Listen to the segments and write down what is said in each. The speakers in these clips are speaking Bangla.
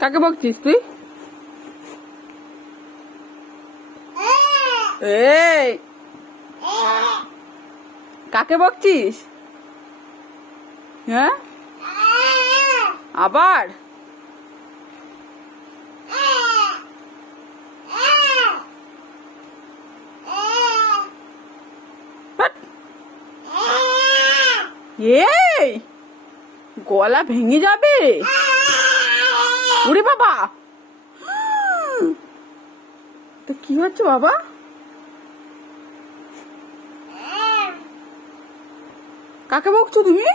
কাকে বকছিস তুই? এই কাকে বকছিস? হ্যাঁ আবার এই গলা ভেঙে যাবে। ওরে বাবা, তো কি হচ্ছে বাবা? কাকে বকছো তুমি?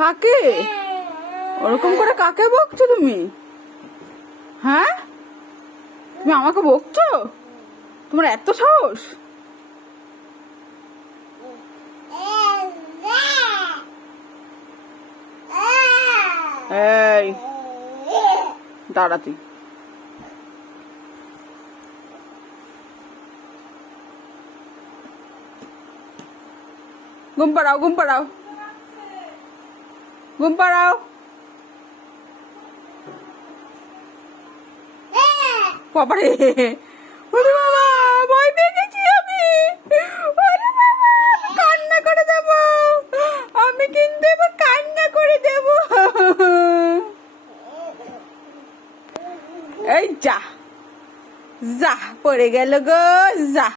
কাকে ওরকম করে কাকে বকছো তুমি? হ্যাঁ তুমি আমাকে বকছো? তোমার এত সাহস? এই দাঁড়া তুই। ঘুম পাড়াও, ঘুম পাড়াও, ঘুম পাড়াও। বাবারে, ওরে বাবা, ভয় পেয়ে গেছি আমি। ওরে বাবা, কান্না করে দেব আমি, কিন্তু এবার কান্না করে দেব। এই যা যা, পড়ে গেল গো, যা।